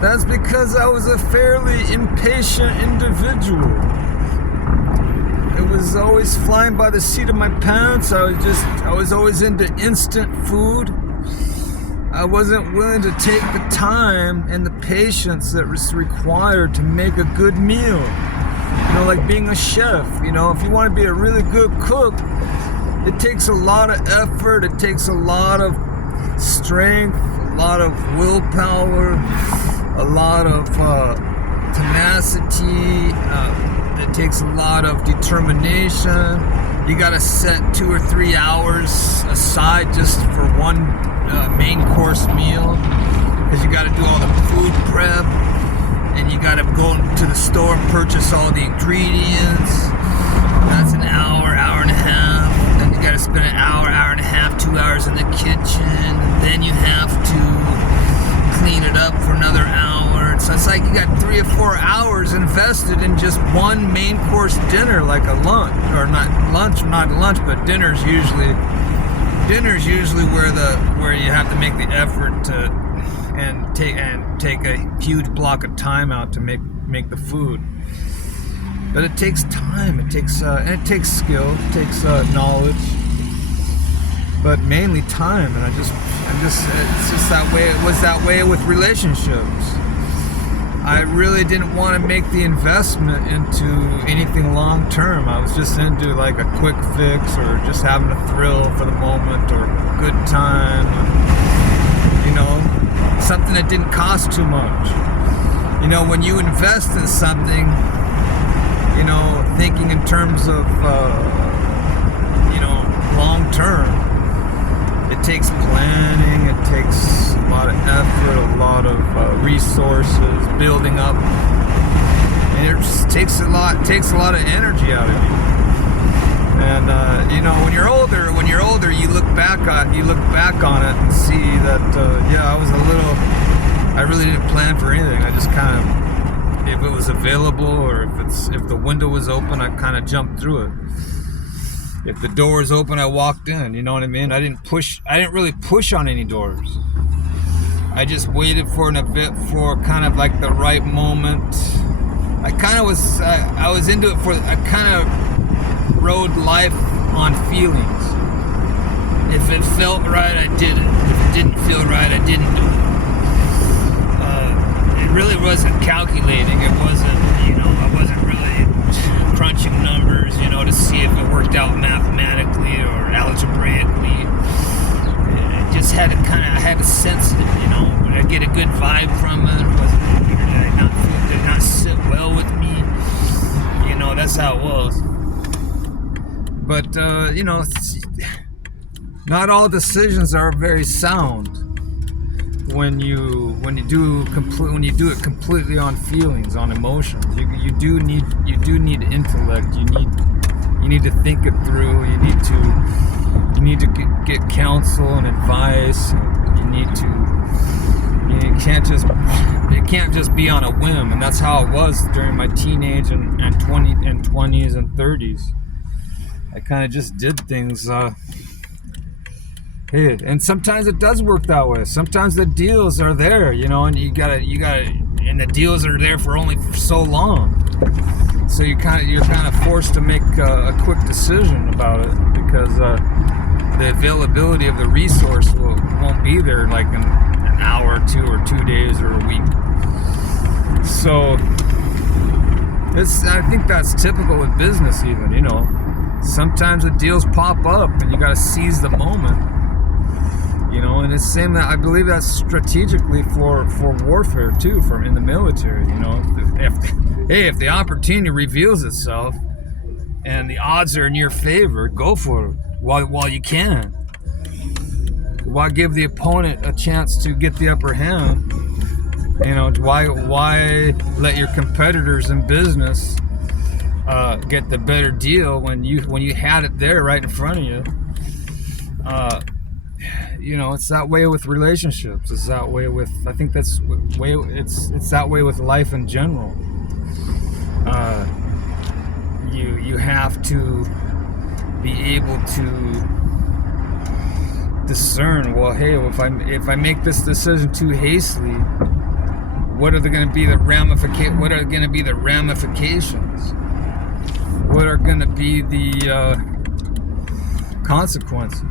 That's because I was a fairly impatient individual. It was always flying by the seat of my pants. I was always into instant food. I wasn't willing to take the time and the patience that was required to make a good meal. You know, like being a chef, you know, if you want to be a really good cook, it takes a lot of effort, it takes a lot of strength, a lot of willpower, a lot of tenacity, it takes a lot of determination. You gotta set 2 or 3 hours aside just for one main course meal, because you gotta do all the food prep, and you gotta go to the store and purchase all the ingredients. That's an hour, hour and a half. Then you gotta spend an hour, hour and a half, 2 hours in the kitchen. And then you have to clean it up for another hour. So it's like you got 3 or 4 hours invested in just one main course dinner, like a lunch, or not lunch, but dinner's usually where you have to make the effort to and take a huge block of time out to make the food. But it takes time. It takes skill. It takes knowledge. But mainly time. And it's just that way. It was that way with relationships. I really didn't want to make the investment into anything long term. I was just into like a quick fix, or just having a thrill for the moment, or a good time. You know, something that didn't cost too much. You know, when you invest in something, you know, thinking in terms of, you know, long term, it takes planning, it takes a lot of effort, a lot of resources, building up, and it just takes a lot of energy out of you. And you know, when you're older, you look back on it and see that I really didn't plan for anything. I just kind of, if it was available, or if the window was open, I kind of jumped through it. If the door was open, I walked in. You know what I mean? I didn't really push on any doors. I just waited for kind of like the right moment. I was into it I kind of rode life on feelings. If it felt right, I did it. If it didn't feel right, I didn't do it. It really wasn't calculating. It wasn't, you know, I wasn't really crunching numbers, you know, to see if it worked out mathematically or algebraically. It just had I had to sense it, you know. Would I get a good vibe from it? Did it not sit well with me? You know, that's how it was. But you know, not all decisions are very sound when you do it completely on feelings, on emotions. You do need intellect. You need to think it through. You need to get counsel and advice. It can't just be on a whim. And that's how it was during my teenage and 20s and 30s. I kind of just did things. Hey, and sometimes it does work that way. Sometimes the deals are there, you know, and you gotta, and the deals are there for only so long. So you're kind of forced to make a quick decision about it, because the availability of the resource won't be there like in an hour or two, or 2 days, or a week. So I think that's typical with business, even, you know. Sometimes the deals pop up and you gotta seize the moment. You know, and it's the same, that I believe that's strategically for warfare too, in the military. You know, if the opportunity reveals itself and the odds are in your favor, go for it while you can. Why give the opponent a chance to get the upper hand? You know, why let your competitors in business get the better deal when you had it there right in front of you? You know, it's that way with relationships. It's that way with, I think that's way, it's that way with life in general. You have to be able to discern, well, hey, if I make this decision too hastily, what are going to be the ramifications? What are going to be the ramifications? What are going to be the consequences?